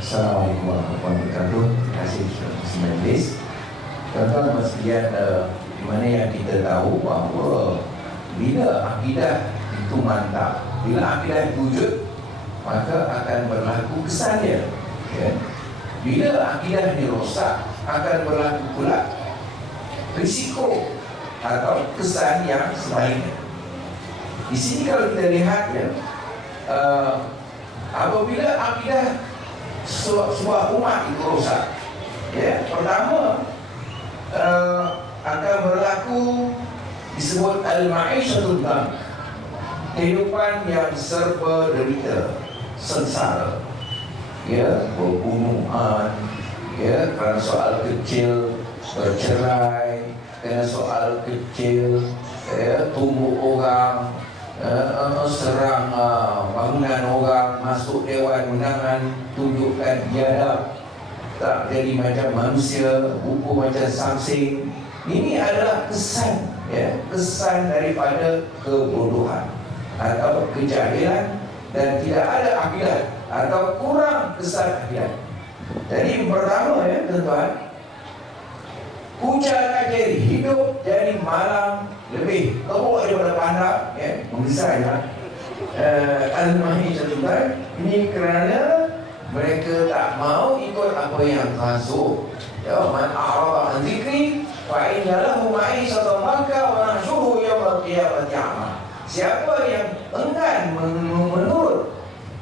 Assalamualaikum warahmatullahi wabarakatuh. Terima kasih Ustaz Majlis. Tuan-tuan dan sekalian, di mana yang kita tahu bahawa bila akidah itu mantap, bila akidah itu wujud, maka akan berlaku kesan dia, ya. Bila akidah ini rosak, akan berlaku pula risiko atau kesan yang sebaliknya. Di sini kalau kita lihat, ya, apabila akidah sebuah umat itu rosak, ya, pertama akan berlaku disebut al-ma'isyatul bank, kehidupan yang serba derita, sengsara, ya, pembunuhan, ya, kerana soal kecil bercerai, kerana soal kecil, ya, tumbuk orang, serang bangunan orang, masuk dewan undangan, tunjukkan biadab, tak jadi macam manusia, buku macam samsing. Ini adalah kesan, ya, kesan daripada kebodohan atau kejahilan dan tidak ada akidah atau kurang kesan akidah. Jadi pertama, ya tuan-tuan, hujan akhir hidup jadi malam lebih teruk daripada pandang, ya, mengisahnya al-ma'isyatul. Ini kerana mereka tak mau ikut apa yang Tuhan. Ya, man a'rada an dzikri fa inna lahu ma'isyatan dhanka wa nahsyuruhu yaumal qiyamati a'ma. Siapa yang enggan menurut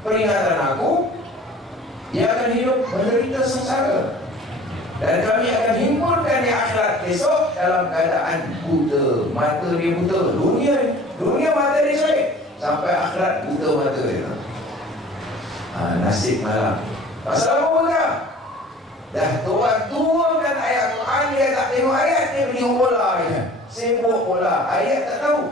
peringatan aku, dia akan hidup menderita sengsara, dan kami akan himpunkan di akhirat esok dalam keadaan buta. Mata dia buta, dunia mata dia jelek, sampai akhirat buta mata dia. Nasib malam. Pasal apa bukan? Dah Tuhan turunkan ayat Quran, dia tak tengok ayat, dia pergi bola je, sibuk bola, ayat tak tahu.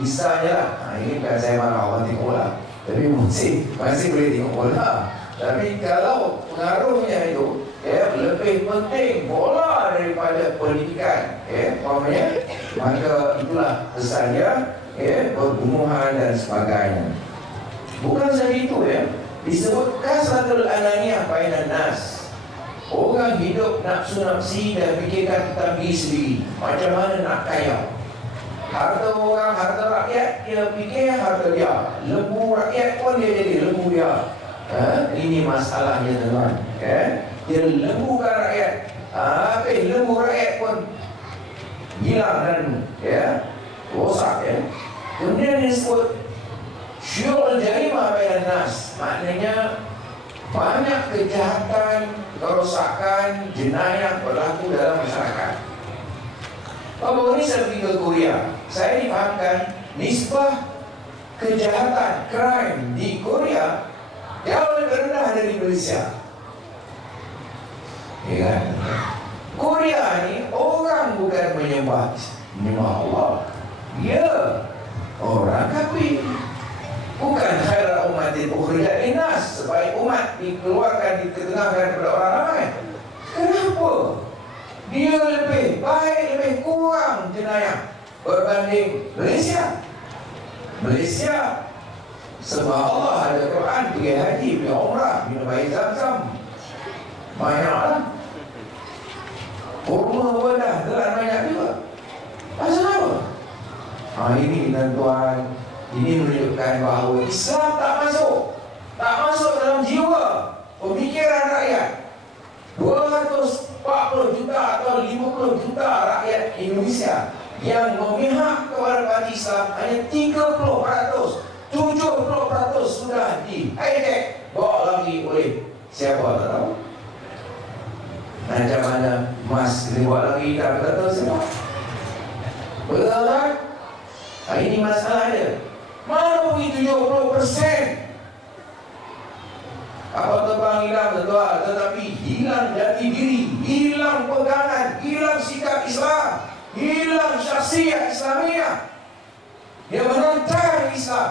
Bisa je lah. Ini bukan saya marah orang tengok bola, tapi masih boleh tengok bola. Tapi kalau pengaruhnya itu, ya, lebih penting bola daripada pendidikan, ya, maka itulah kesannya, ya, pembunuhan dan sebagainya. Bukan saja itu, ya, disebut kasratul ananiyah bainan nas. Orang hidup nafsu-nafsi dan fikirkan tentang diri sendiri, macam mana nak kaya. Harta orang, harta rakyat, dia fikir harta dia. Lembu rakyat pun dia jadi lembu dia. Ini masalahnya, teman-teman, ya. Dia lembukan rakyat, lembu rakyat pun hilang dan, ya, rosak, ya. Kemudian disebut syu'ul jarimah bainan nas, maknanya banyak kejahatan, kerosakan, jenayah berlaku dalam masyarakat. Baru ini saya pergi ke Korea, saya difahamkan nisbah kejahatan, crime di Korea jauh lebih rendah dari Malaysia, ya kan? Korea ni orang bukan menyembah Allah, ya, orang kafir. Bukan khairal ummatin ukhrijat linnas, sebaik umat dikeluarkan, diketengahkan kepada orang ramai. Kenapa? Dia lebih baik, lebih kurang jenayah berbanding Malaysia. Malaysia, sebab Allah ada Quran, pergi haji, pergi umrah, minum air Zam-Zam, banyaklah. Kurma pun dah telan banyak juga. Pasal apa? Ini tuan-tuan, ini menunjukkan bahawa Islam tak masuk dalam jiwa pemikiran rakyat. 240 juta atau 50 juta rakyat Indonesia yang memihak kepada parti Islam, hanya 30%, 70% sudah di-hijack, bawa lagi oleh siapa tak tahu. Macam mana emas dibawa lagi, tak tahu siapa. Betul tak? Ini masalah dia. Mana pergi 70%? Apa terbang hilang, tuan, tetapi hilang jati diri, hilang pegangan, hilang sikap Islam, hilang syakhsiyah Islamiyah. Dia menentang Islam.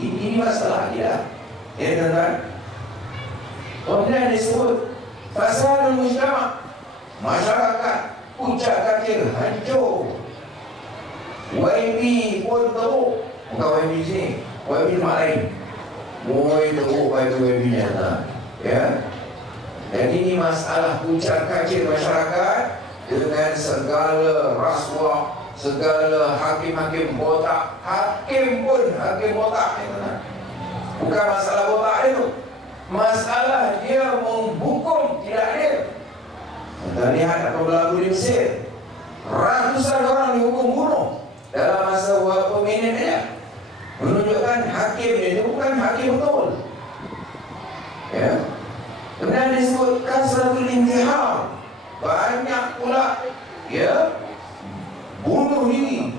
Ini masalah dia. Ya, tuan-tuan. Kemudian disebut fasadul mujtama', masyarakat puncak kacir, hancur. YB pun teruk. Bukan YB sini, YB tempat lain. Moi teruk pada webinar lah. Ya. Dan ini masalah puncak kacir masyarakat dengan segala rasuah, segala hakim-hakim botak. Hakim pun hakim botak. Bukan masalah botak itu. Masalah dia menghukum tidak adil. Kita lihat apa berlaku di Mesir. Ratusan orang dihukum bunuh dalam masa beberapa minit saja, menunjukkan hakim itu bukan hakim betul. Ya. Kemudian disebutkan satu intihar. Banyak pula ya bunuh diri.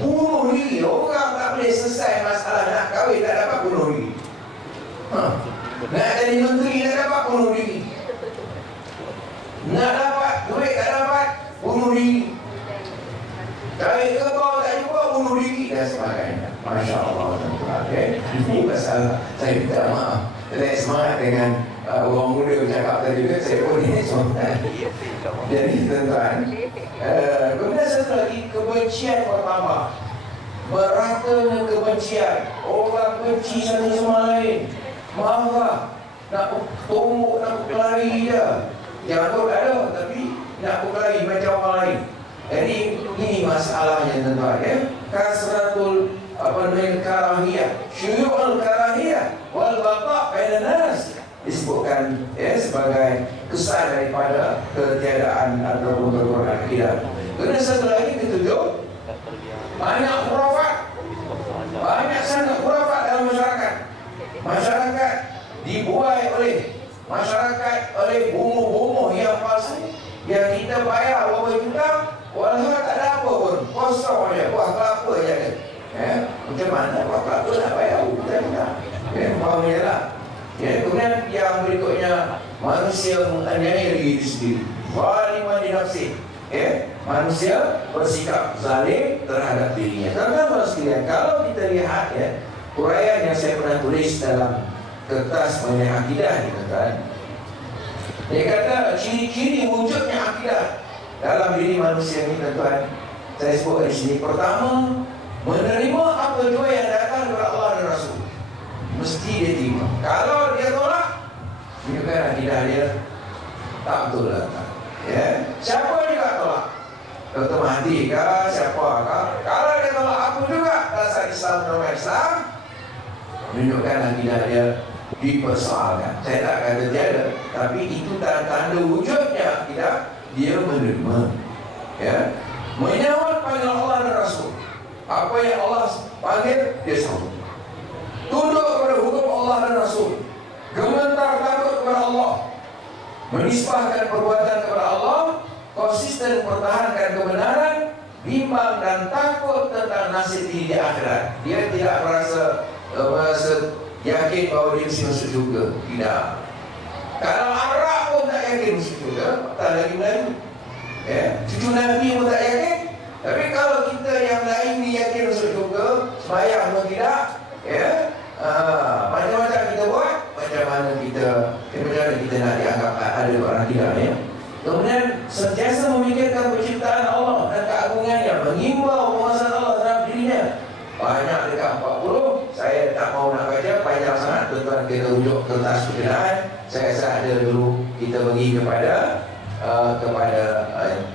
Bunuh diri. Orang tak boleh selesai masalah nak kahwin tak dapat bunuh diri. Nak jadi menteri tak dapat bunuh diri. Nak dapat duit tak dapat bunuh diri. Cari kerbau tak jumpa bunuh diri dan sebagainya. Masya Allah. Okay. Ini pasal saya minta maaf. Saya semangat dengan orang muda bercakap tadi juga. Saya pun ini semangat. Jadi tuan-tuan, kemudian satu lagi, kebencian bertambah. Meratanya kebencian. Orang benci satu sama lain. Marah. Nak tumbuk, nak berlari je. Jangan ada, tapi nak berlari macam orang lain. Jadi ini masalahnya tuan-tuan ya. Kasratul karahiyah, syuyu'ul karahiyah wal baqa' bainan nas disebutkan ya sebagai kesan daripada ketiadaan ataupun kekurangan akidah. Kemudian satu lagi ketujuh, banyak khurafat. Banyak sangat khurafat dalam masyarakat. Masyarakat dibuai oleh masyarakat oleh bumbu-bumbu yang palsu yang kita bayar berapa juta, walau tak ada apa pun, kosong je, buah kelapa je kan. Macam mana buah kelapa nak bayar juta juta? Faham je lah. Kemudian yang berikutnya, manusia menganiaya diri sendiri. Zaliman di nafsi. Manusia bersikap zalim terhadap dirinya. Tuan-tuan sekalian, kalau kita lihat uraian yang saya pernah tulis dalam kertas mengenai akidah ni tuan-tuan. Dia kata ciri-ciri wujudnya akidah dalam diri manusia ni tuan-tuan. Saya sebut di sini. Pertama, menerima apa jua yang datang dari Allah dan Rasul. Mesti dia terima. Kalau dia tolak, menunjukkan akidah dia tak betul lah. Siapa juga tolak? Dr. Mahdi kah? Siapa kah? Kalau dia tolak apa juga dasar Islam dan Islam, menunjukkan akidah dia dipersoalkan. Saya tak kata tiada, tapi itu tanda wujudnya tidak dia menerima. Menyawat panggilan Allah dan Rasul. Apa yang Allah panggil dia sambut. Tunduk kepada hukum Allah dan Rasul. Gemetar takut kepada Allah. Menisbahkan perbuatan kepada Allah. Konsisten pertahankan kebenaran. Bimbang dan takut tentang nasib diri di akhirat. Dia tidak merasa yakin bahawa dia mesti masuk syurga. Tidak. Kalau Arab pun tak yakin masuk syurga, tak lagi Melayu. Cucu Nabi pun tak yakin. Tapi kalau kita yang lain ni yakin masuk syurga, sembahyang pun tidak, macam-macam kita buat, macam mana kita nak dianggap ada orang tidak Kemudian sentiasa memikirkan penciptaan Allah dan keagungannya, mengimbau penguasaan Allah dalam dirinya. Banyak dekat 40. Saya tak mau nak baca, panjang sangat. Tuan-tuan kena rujuk kertas berkenaan. Saya rasa ada dulu kita bagi kepada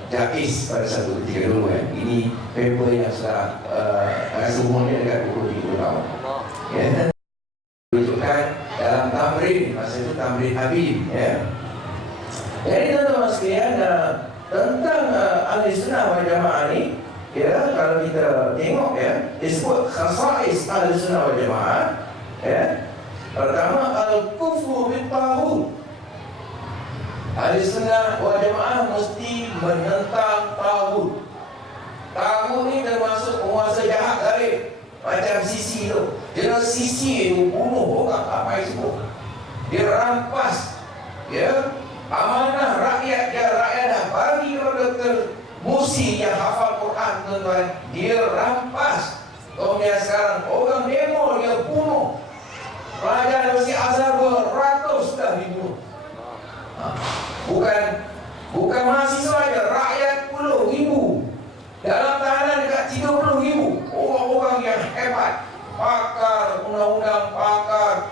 Jais pada satu ketika dulu Ini paper yang sudah rasa umurnya dekat 23 tahun. Rujukan dalam Tamrin, masa itu Tamrin Habib. Jadi tuan-tuan sekalian, tentang Ahli Sunnah wal Jamaah ni, kalau kita tengok disebut khasais Ahli Sunnah wal Jamaah. Pertama, al-kufru bil-taghut. Ahli Sunnah wal Jamaah mesti menentang taghut. Taghut ni termasuk penguasa jahat zalim. Macam Sisi tu. Dia Sisi tu bunuh orang apa semua. Dia rampas amanah rakyat. Rakyat dah bagi kepada Dr. Musi yang hafal Quran tuan-tuan. Dia rampas. Kemudian sekarang orang demo dia bunuh. Pelajar Masjid Azhar beratus dah dibunuh. Bukan mahasiswa saja, rakyat puluh ribu. Dalam tahanan dekat 30 ribu. Orang-orang yang hebat, pakar undang-undang, pakar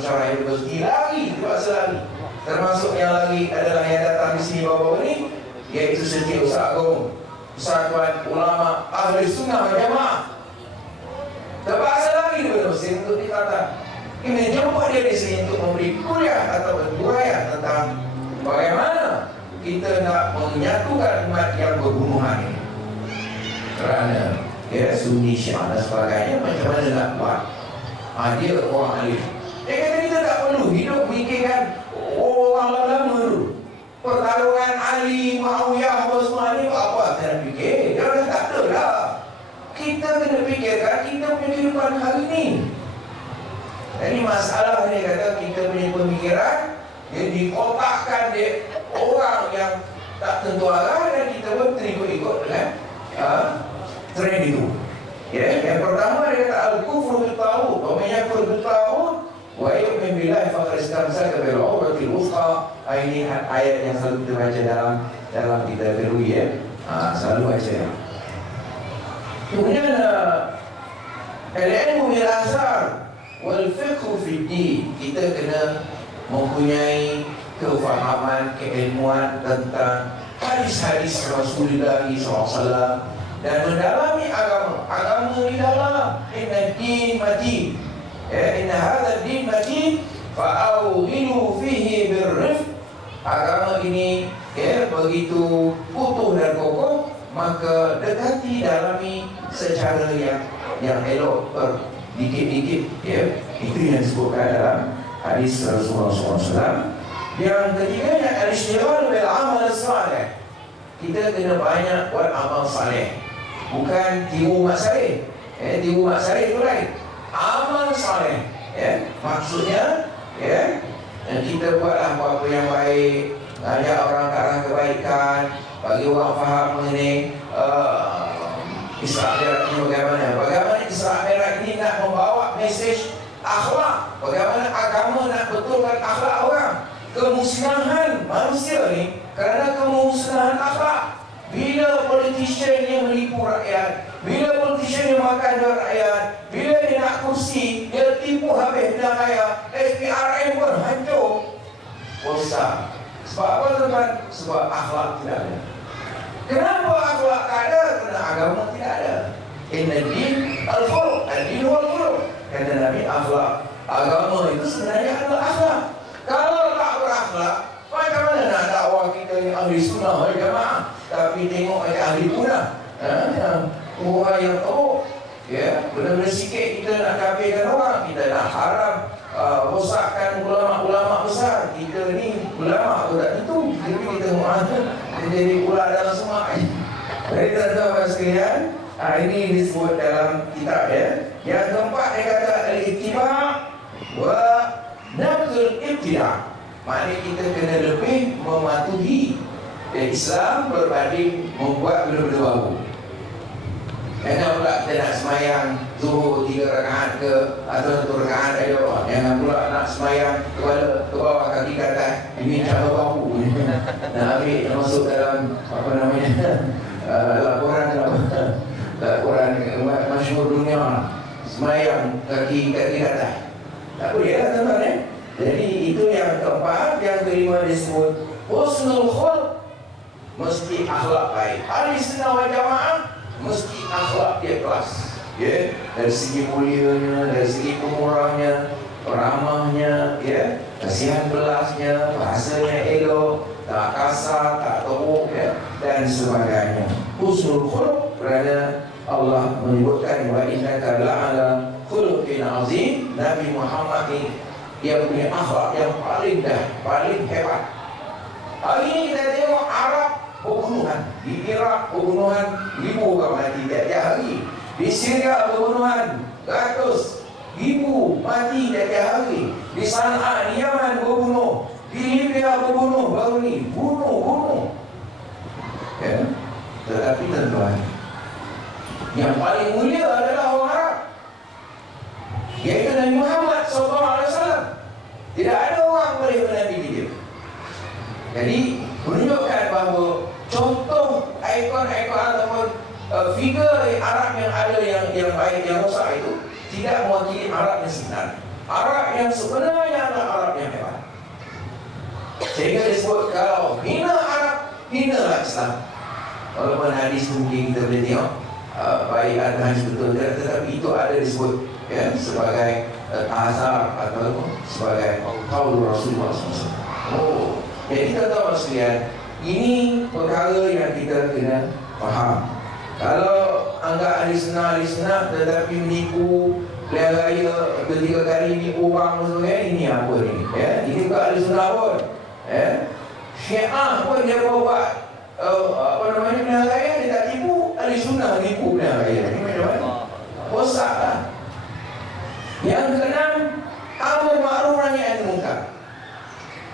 Syarah University lagi, terpaksa lagi. Termasuk yang lagi adalah yang datang di sini baru-baru ini, iaitu Syekh Ustaz Agung Persatuan Ulama Ahli Sunnah wal Jamaah. Terpaksa lagi di Mesir untuk dikata. Ini jumpa dia di sini untuk memberi kuliah atau berkuliah tentang bagaimana kita nak menyatukan umat yang berbunuhan ini. Kerana Sunni, Syiah dan sebagainya, macam mana nak buat? Dia orang alim. Dia kata kita tak perlu hidup fikirkan orang lama dulu. Pertarungan Ali, Muawiyah, apa semua ni apa kita nak fikir? Dia dah tak ada lah. Kita kena fikirkan kita punya kehidupan hari ini. Jadi masalah ni kata kita punya pemikiran dia dikotakkan dia orang yang tak tentu arah dan kita pun terikut-ikut dengan trend itu. Ya, yang pertama dia kata al-kufru bil-taghut, wa man yakfur bil-taghut wa yu'min billahi faqad istamsaka bil 'urwatil wuthqa. Ini ayat yang selalu kita baca dalam kita berwi ya. Selalu baca. Kemudian al-ilmu bil asar wal fiqhu fi din, kita kena mempunyai kefahaman, keilmuan tentang hadis-hadis Rasulullah SAW dan mendalami agama di dalam. Inna din matin, inna hadha din matin fa'awhilu fihi birrifq. Agama ini begitu utuh dan kokoh, maka dekati, dalami secara yang elok, dikit-dikit, itu yang disebutkan dalam hadis Rasulullah SAW. Yang ketiganya al-ishtighal bil amal salih, kita kena banyak buat amal saleh, bukan tiru mak saleh. Tiru mak saleh itu lain, amal saleh. Maksudnya kita buatlah apa-apa yang baik, ngajak orang ke arah kebaikan, bagi orang faham mengenai Isra Mi'raj ini bagaimana Isra Mi'raj ini nak membawa mesej akhlak, bagaimana agama nak betulkan akhlak orang, kemusnahan manusia ni kerana kemusnahan akhlak. Bila politician yang menipu rakyat, bila politician yang makan duit rakyat, bila dia nak kursi, dia tipu habis dan raya, SPRM pun hancur. Bosan. Sebab apa tuan-tuan? Sebab akhlak tidak ada. Kenapa akhlak tak ada? Kerana agama tidak ada. Inna din al-khuluq, al-din wal-khuluq. Kata Nabi, akhlak, agama itu sebenarnya adalah akhlak. Kalau tak berakhlak, macam mana nak dakwah kita yang ahli sunnah wal jamaah, tapi tengok macam ahli punah, orang yang teruk, benda-benda sikit kita nak kafirkan orang, kita nak haram rosakkan ulama-ulama besar. Kita ni ulama tu tak tentu, tapi kita jadi ular dalam semak. Jadi tuan-tuan sekalian, ini disebut dalam kitab Yang keempat dia kata al-ittiba' wa nabdul ibtida'. Maknanya kita kena lebih mematuhi Islam berbanding membuat benda-benda baru. Jangan pula kita nak semayang zuhur 3 rakaat ke atau 1 rakaat aja. Jangan pula nak semayang ke bawah kaki ke atas. Ini cara baru. Nak ambil masuk dalam apa namanya laporan masyhur dunia, semayang kaki ke atas. Tak boleh lah tuan-tuan. Jadi itu yang keempat. Yang kelima disebut husnul khuluq, mesti akhlak baik. Ahli sunnah wal jamaah mesti akhlak dia kelas. Dari segi mulianya, dari segi pemurahnya, ramahnya, kasihan belasnya, bahasanya elok, tak kasar, tak teruk, dan sebagainya. Husnul khuluq, kerana Allah menyebutkan wa innaka la'ala khuluqin azim. Nabi Muhammad ini dia punya akhlak yang paling hebat. Hari ini kita tengok Arab pembunuhan, di Iraq pembunuhan, 1,000 orang mati tiap-tiap hari. Di Syria pembunuhan, ratus ribu mati tiap-tiap hari. Di Sana'a, di Yaman berbunuh, di Libya berbunuh, baru ni bunuh. Tetapi tuan-tuan, yang paling mulia adalah orang Arab, iaitu Nabi Muhammad SAW. Tidak ada orang boleh menandingi dia. Jadi menunjukkan bahawa contoh ikon-ikon ataupun figure Arab yang ada yang baik, yang rosak itu tidak mewakili Arab yang sebenar. Arab yang sebenarnya adalah Arab yang hebat. Sehingga disebut kalau hina Arab, hinalah Islam. Walaupun hadis mungkin kita boleh tengok baik ada hadis betul, tetapi itu ada disebut ya, sebagai azhar atau sebagai qaul Rasulullah SAW. Oh, jadi kita tahu sekalian, ini perkara yang kita kena faham. Kalau anggap ahli sunnah tetapi menipu pilihan raya ketiga kali menipu orang semua, ini apa ni? Ya, ini bukan ahli sunnah pun. Ya, Syiah pun dia buat apa namanya pilihan raya, dia tak tipu. Ahli sunnah menipu pilihan raya. Ini macam mana? Rosak lah. Yang keenam, amar ma'ruf nahi anil munkar.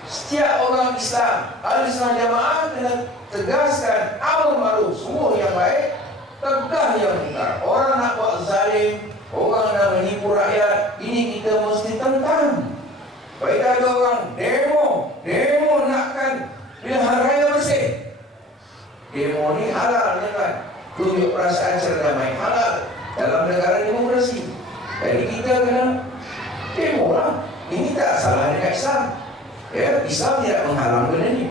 Setiap orang Islam, ahli sunnah jamaah kena tegaskan amar ma'ruf, semua yang baik, tegah yang munkar. Orang nak buat zalim, orang nak menipu rakyat, ini kita mesti tentang. Baik ada orang demo nakkan pilihan raya bersih. Demo ni halal ya kan? Tunjuk perasaan secara damai, halal dalam negara demokrasi. Jadi kita kena demo lah. Ini tak salah dengan Islam. Ya, Islam tidak menghalang benda ni.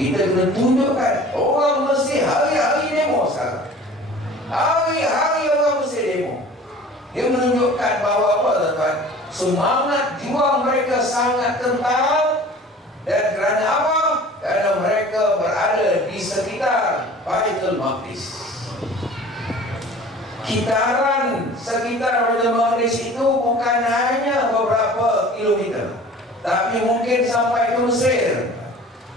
Kita kena tunjukkan orang mesti hari-hari demo sekarang. Hari-hari orang mesti demo. Dia menunjukkan bahawa apa tuan-tuan? Semangat juang mereka sangat kental. Dan kerana apa? Kerana mereka berada di sekitar Baitul Maqdis. Kitaran sekitar Baitul Maqdis itu bukan hanya beberapa kilometer, tapi mungkin sampai ke Mesir.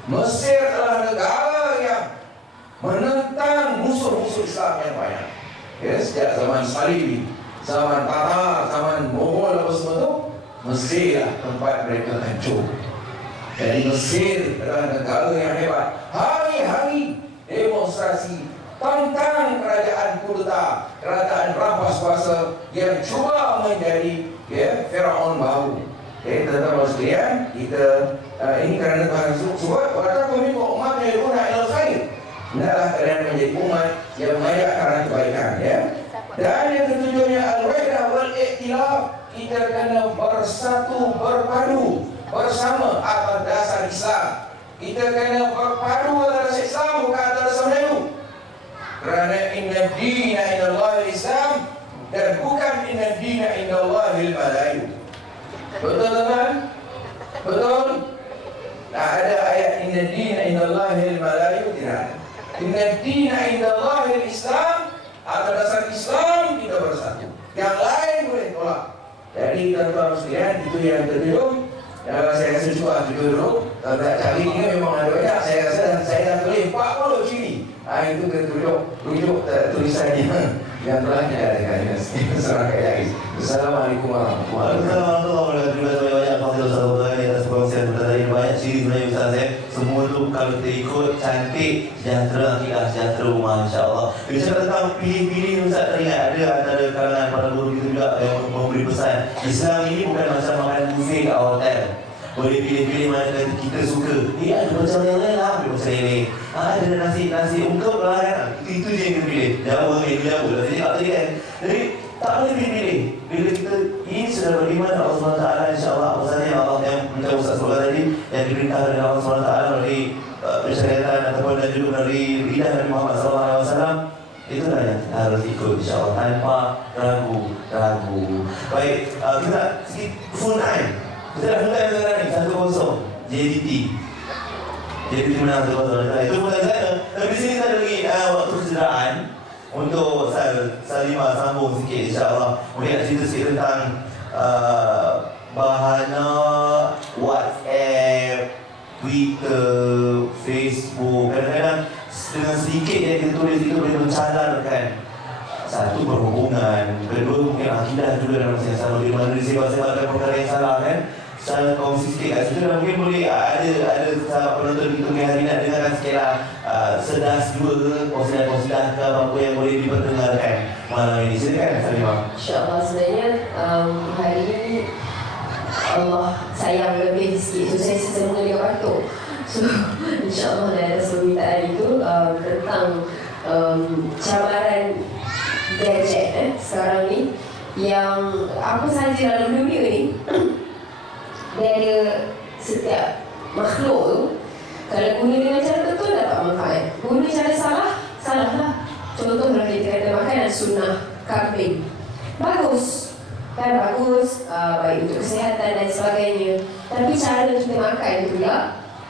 Mesir adalah negara yang menentang musuh-musuh Islam yang banyak. Ya, sejak zaman Salibi, zaman Tatar, zaman Mongol apa semua itu, Mesir lah tempat mereka hancur. Jadi Mesir adalah negara yang hebat. Hari-hari demonstrasi tentang kerajaan kudeta, kerajaan rampas kuasa yang cuba menjadi ya, Firaun baru. Jadi teman-teman sekalian, kita ini kerana Tuhan sebut watakum minkum ummatan yad'una ilal khair. Hendaklah kalian menjadi umat yang mengajak kerana kebaikan, ya. Dan yang ketujuhnya al-wahdah wal i'tilaf, kita kena bersatu berpadu bersama atas dasar Islam. Kita kena berpadu atas Islam, bukan atas dasar Melayu. Kerana inna dina indallahi Islam dan bukan inna dina indallahi Melayu. Betul teman? Betul? Tak ada ayat inna dina indallahi Melayu, tidak. Inna dina indallahi Islam, atas dasar Islam kita bersatu. Yang lain boleh tolak. Jadi tuan-tuan sekalian, itu yang ketujuh. Saya rasa cuba tujuh dulu. Kalau tak cari ni memang ada banyak. Saya rasa saya dah tulis 40 ciri. Itu ketujuh rujuk tulisannya yang telah kita adakan. Selamat datang. Assalamualaikum warahmatullahi wabarakatuh. Terima kasih banyak Fadil Ustaz di atas perkongsian tadi. Banyak ciri sebenarnya Ustaz ya. Semua tu kalau kita ikut cantik, sejahtera, akidah sejahtera rumah insya-Allah. Bicara tentang pilih-pilih Ustaz, teringat ada antara kalangan para guru kita juga yang memberi pesan. Islam ini bukan macam makan buffet kat hotel. Boleh pilih-pilih mana kita suka. Ada macam yang lain lah, ambil macam ini. Ada nasi ungkep lah kan. Itu je yang kita pilih. Jawa, Jawa. Jadi tak tadi kan. Jadi tak boleh pilih-pilih. Bila kita ini sudah beriman Allah SWT, insya-Allah usaha Allah yang macam Ustaz sebut tadi, yang diperintah oleh Allah SWT melalui persyaratan ataupun dan juga melalui lidah Nabi Muhammad SAW, itulah yang harus ikut insya-Allah tanpa ragu-ragu. Baik, kita sikit full time. Kita dah mulai sekarang ni 1-0 JDT menang 1-0. Itu mulai sana. Tapi di sini saya lagi waktu kesederaan untuk Salimah sambung sikit insya-Allah. Mungkin nak cerita sikit tentang bahana WhatsApp, Twitter, Facebook. Kadang-kadang dengan sedikit yang kita tulis itu boleh mencalarkan satu berhubungan, kedua mungkin akidah juga dalam masa yang sama. Di mana disebabkan perkara yang salah kan, saya kongsi sikit kat situ dan mungkin boleh ada penonton kita punya hari nak dengarkan sikitlah sedas juga kongsian-kongsian ke apa yang boleh diperdengarkan malam ini. Silakan Salimah. InsyaAllah sebenarnya hari ini Allah sayang lebih sikit, so saya sesama dia batuk. So insyaAllah dari atas permintaan itu tentang cabaran gadget sekarang ni yang apa sahaja dalam dunia ni dia ada setiap makhluk tu, kalau guna dengan cara betul dapat manfaat. Guna cara salah, salah lah. Contohlah kita kata makanan sunnah kambing, bagus kan, bagus, baik untuk kesihatan dan sebagainya. Tapi cara kita makan tu pula,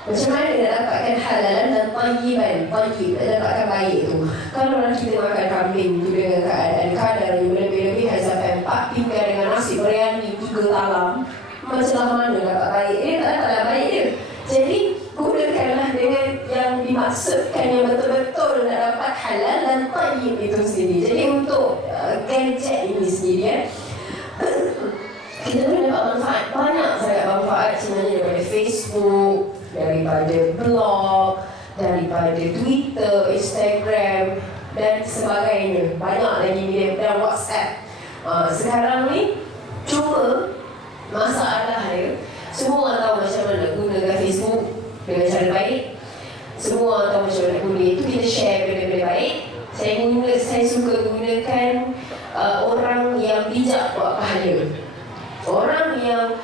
macam mana nak dapatkan halalan dan tayyiban, tayyib, nak dapatkan baik tu. Kalau nak kita makan kambing tu dengan keadaan kadar yang berlebih-lebihan sampai 4 pinggan dengan nasi biryani 3 talam, macam mana dapat baik dia? Tak dapatlah baik dia. Jadi gunakanlah dengan yang dimaksudkan, yang betul-betul nak dapat halal dan tayyib itu sendiri. Jadi untuk gadget ini sendiri, kita boleh dapat manfaat, banyak sangat manfaat sebenarnya, daripada Facebook, daripada blog, daripada Twitter, Instagram dan sebagainya. Banyak lagi media dan WhatsApp. Sekarang ni cuma masalah dia, semua orang tahu macam mana gunakan Facebook dengan cara baik. Semua orang tahu macam mana guna itu, kita share benda-benda baik. Saya suka gunakan orang yang bijak buat pahala. Orang yang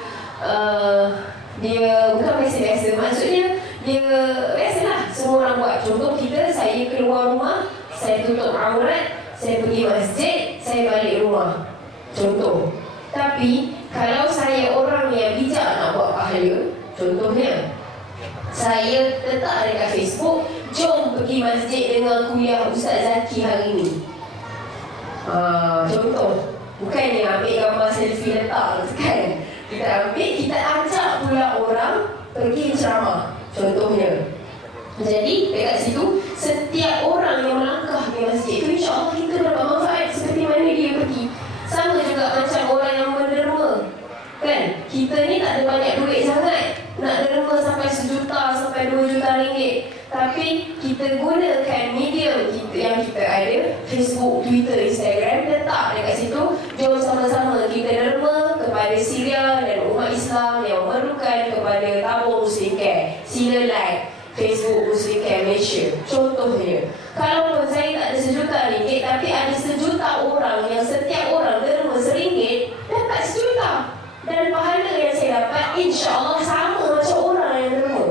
dia bukan biasa-biasa, maksudnya dia biasalah semua orang buat. Contoh kita, saya keluar rumah, saya tutup aurat, saya pergi masjid, saya balik rumah, contoh. Tapi kalau saya orang yang bijak nak buat pahala, contohnya saya letak dekat Facebook, jom pergi masjid dengan kuliah Ustaz Zaki hari ni. Contoh, bukannya ambil gambar selfie letak kan. Kita ambil, kita ajak pula orang pergi ceramah, contohnya. Jadi dekat situ, setiap orang yang melangkah di masjid itu, insya-Allah kita dapat manfaat seperti mana dia pergi. Sama juga macam orang yang menderma, kan? Kita ni tak ada banyak duit sangat nak derma sampai 1 juta, sampai 2 juta ringgit. Tapi kita gunakan medium kita yang kita ada, Facebook, Twitter, Instagram, letak dekat situ. Jom sama-sama kita derma kepada Syria dan umat Islam yang memerlukan, kepada tabung Muslim Care. Sila like Facebook Muslim Care Malaysia, contohnya. Kalau saya tak ada 1 juta ringgit, tapi ada 1 juta orang yang setiap orang derma RM1, dapat 1 juta. Dan pahala yang saya dapat, insya-Allah sama macam orang yang derma.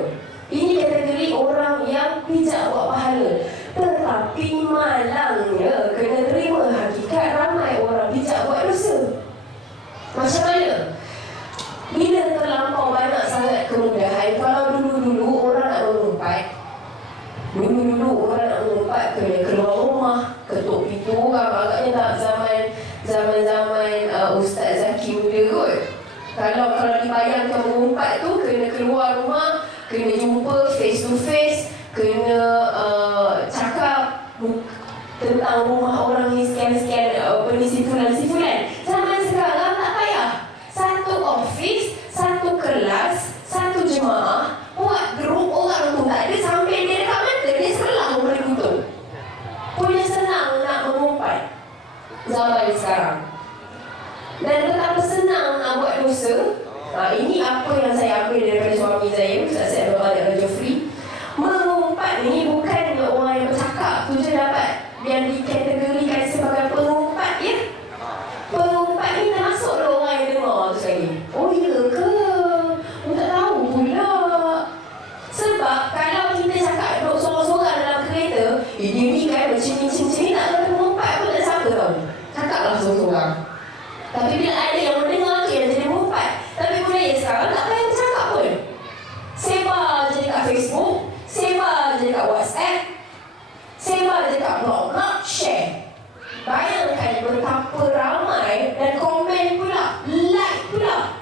Ini kategori orang yang bijak buat pahala. Tetapi malangnya, kena terima hakikat, ramai orang bijak buat dosa. Macam mana? Bila terlampau banyak sangat kemudahan, kalau dulu-dulu orang nak mengumpat, kena keluar rumah, ketuk pintu orang. Agaknya tak zaman Ustaz Zaki muda kot. Kalau dibayangkan mengumpat tu, kena keluar rumah, kena jumpa face to face, kena cakap tentang rumah orang ni sekian-sekian, sifulan. Zaman sekarang tak payah. Satu office, satu kelas, satu jemaah, buat grup orang tu tak ada, sampai dia dekat mata, dia sebelah pun boleh tutup. Punya senang nak mengumpat zaman sekarang. Dan betapa senang nak buat dosa. Ini apa yang saya ambil daripada suami saya, Ustaz Syed Abdul Al-Jafri. Mengumpat ni bukan orang yang bercakap tu je dapat yang dikategorikan sebagai pengumpat, ya. Pengumpat ni termasuk orang yang dengar tu sekali. Oh ya ke? Tak tahu pula. Sebab kalau kita cakap duduk sorang-sorang dalam kereta, dia ni kan macam ni, tak ada pengumpat pun tak sangka tau. Cakaplah sorang-sorang. Tapi bila ada yang mendengar tu yang jadi mengumpat. Tapi budaya sekarang tak payah bercakap pun. Sebar je dekat Facebook, sebar je dekat WhatsApp, sebar je dekat blog, share. Bayangkan betapa ramai, dan komen pula, like pula.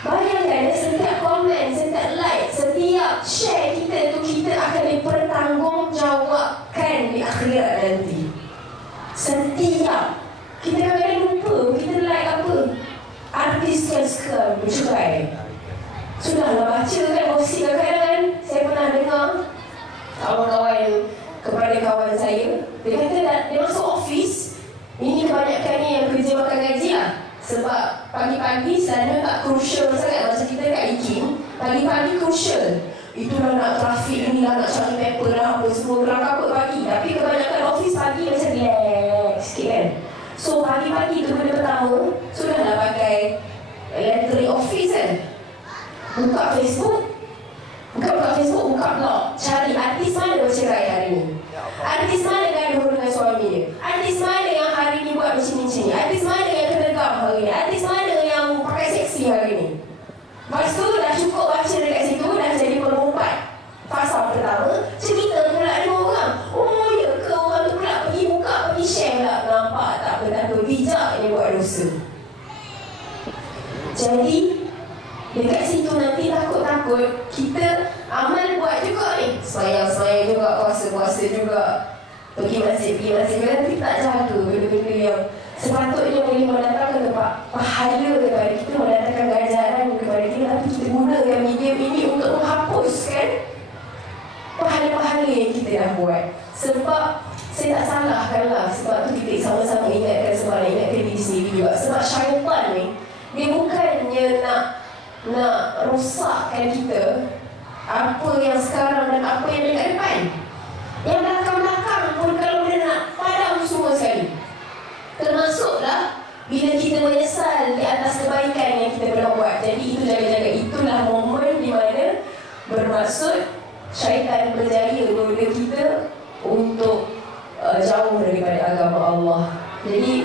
Bayangkan setiap komen, setiap like, setiap share kita tu, kita akan dipertanggungjawabkan di akhirat nanti. Setiap kita kadang-kadang lupa kita like apa. Artis yang sekarang bercerai, sudahlah baca kan gosip kadang-kadang kan. Saya pernah dengar kawan-kawan, kepada kawan saya, dia kata dia masuk office. Ini kebanyakan ni yang kerja makan gaji lah. Sebab pagi-pagi selalu tak crucial sangat. Macam kita kat IKIM, pagi-pagi crucial. Itulah nak trafik ni lah, nak cari paper lah, apa semua kelakar pagi. Tapi kebanyakan office pagi macam relax sikit kan. So pagi-pagi tu benda pertama, sudahlah pakai lettering office kan. buka Facebook, buka blog, cari artis mana bercerai hari ni, artis mana gaduh dengan suami dia, artis mana yang hari ni buat macam ni, artis mana yang kena gam hari ni, artis mana yang pakai seksi hari ni. Lepas tu dah cukup baca dekat situ, dah jadi pelompat fasa pertama, cerita pula dua orang. Oh ya ke, orang tu pula pergi buka, pergi share pula. Nampak tak betapa bijak dia buat dosa. Jadi dekat situ nanti takut-takut kita amal buat juga ni, sembahyang juga, puasa juga, pergi masjid nanti tak jaga benda-benda yang sepatutnya boleh mendatangkan pahala kepada kita, mendatangkan ganjaran kepada kita, tapi kita gunakan medium ini untuk menghapuskan pahala-pahala yang kita dah buat. Sebab saya tak salahkanlah, sebab tu kita sama-sama ingatkan semalam, ingatkan diri sendiri juga. Sebab syaitan ni, dia bukannya nak rosakkan kita apa yang sekarang dan apa yang dekat depan. Yang belakang-belakang pun kalau dia nak padam semua sekali. Termasuklah bila kita menyesal di atas kebaikan yang kita pernah buat. Jadi itu jaga-jaga, itulah momen di mana bermaksud syaitan berjaya goda kita untuk jauh daripada agama Allah. Jadi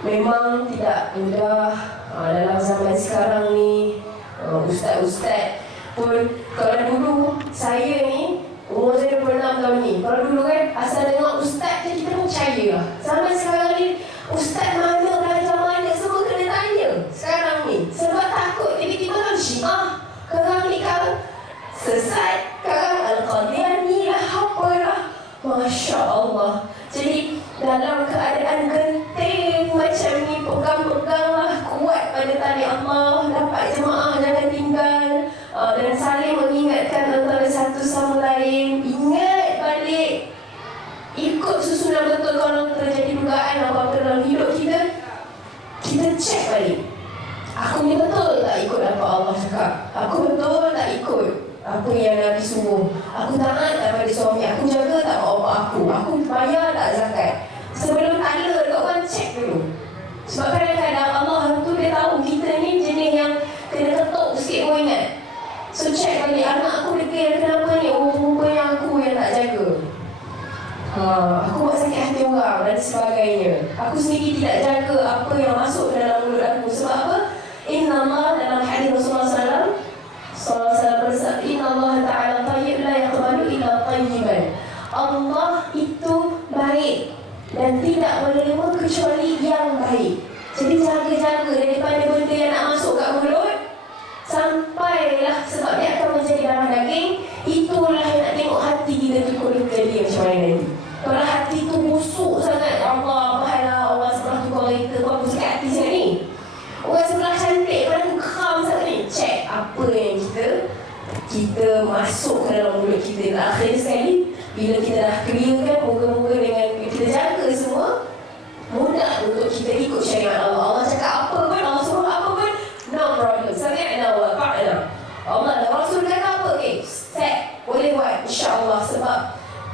memang tidak mudah dalam zaman sekarang ni. Ustaz-ustaz pun, kalau dulu saya ni umur saya 26 tahun ni, kalau dulu kan asal dengar ustaz je kita pun percaya lah. Zaman sekarang ni ustaz mana, belajar mana, semua kena tanya sekarang ni. Sebab takut tiba-tiba kan Syiah, sekarang ni kan sesat, sekarang Al-Qadiani lah, apalah. Masya Allah. Jadi dalam keadaan genting macam ni, pegang-peganglah kuat pada tali Allah, dapat jemaah jangan tinggal, dan saling mengingatkan antara satu sama lain. Ingat balik, ikut susunan betul. Kalau terjadi dugaan apa-apa dalam hidup kita, kita cek balik, aku ni betul tak ikut apa Allah cakap, aku betul tak ikut apa yang Nabi suruh, aku taat tak pada suami, aku jaga tak mak bapak aku bayar tak zakat. Sebelum tanya dekat orang, cek dulu. Sebab kadang-kadang Allah tu dia tahu kita ni jenis yang kena ketuk sikit pun ingat. So cek balik, anak aku degil kenapa ni, oh rupanya aku yang tak jaga, aku buat sakit hati orang dan sebagainya. Aku sendiri tidak jaga apa yang masuk ke dalam mulut aku. Sebab apa? Inna Allah, dalam hadis Rasulullah SAW bersabda, Inna Allah Ta'ala tayyib la yaqbalu illa tayyiban. Allah itu baik dan tidak menerima kecuali yang baik. Jadi jaga-jaga daripada benda yang nak masuk kat mulut, sampailah, sebab dia akan menjadi darah daging. Itulah yang nak tengok hati kita tu kulit dia macam mana nanti. Kalau hati tu busuk sangat, Allah pahala orang sebelah tu kau kereta, kau apa sikit hati sangat ni, orang sebelah cantik pada aku keram sangat ni, cek apa yang kita masuk ke dalam mulut kita. Dan akhir sekali, bila kita dah clearkan, moga-moga dengan kita jaga semua, mudah untuk kita ikut syariat Allah. Allah cakap apa pun, Allah suruh apa pun, no problem. Sami'na wa ta'ala. Allah dan Rasul kata apa, okay, set, boleh buat, insyaAllah. Sebab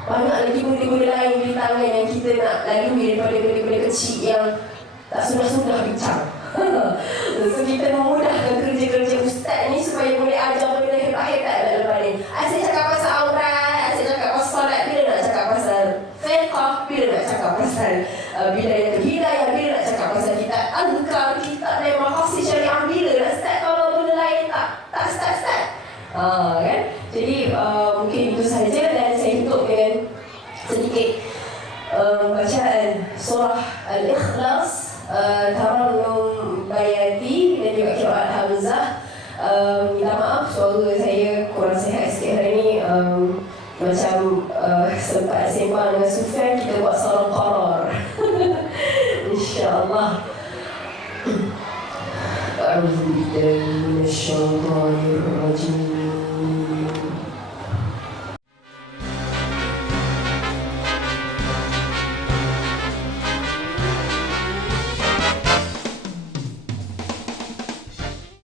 banyak lagi benda-benda lain di tangan yang kita nak lalui daripada benda-benda kecil yang tak sudah-sudah bincang. So kita memudahkan kerja-kerja ustaz ni supaya boleh ajar benda yang hebat-hebat dalam lepas ni. Asyik cakap pasal aurat, asyik cakap pasal solat, bila nak cakap pasal fiqh, bila nak cakap pasal bidayatul hidayah, bila nak cakap pasal kitab azkar, kitab dan maqasid syariah, bila nak start kalau benda lain tak start. Kan? Jadi mungkin itu sahaja, dan saya tutup dengan sedikit bacaan surah Al-Ikhlas, Tarannum Bayati dan juga Qiraat Hamzah. Minta maaf suara saya kurang sihat sikit hari ni, macam sempat sembang dengan Sufyan, kita buat salam qarar. InsyaAllah. A'udzu billahi minasyaitonir rajim.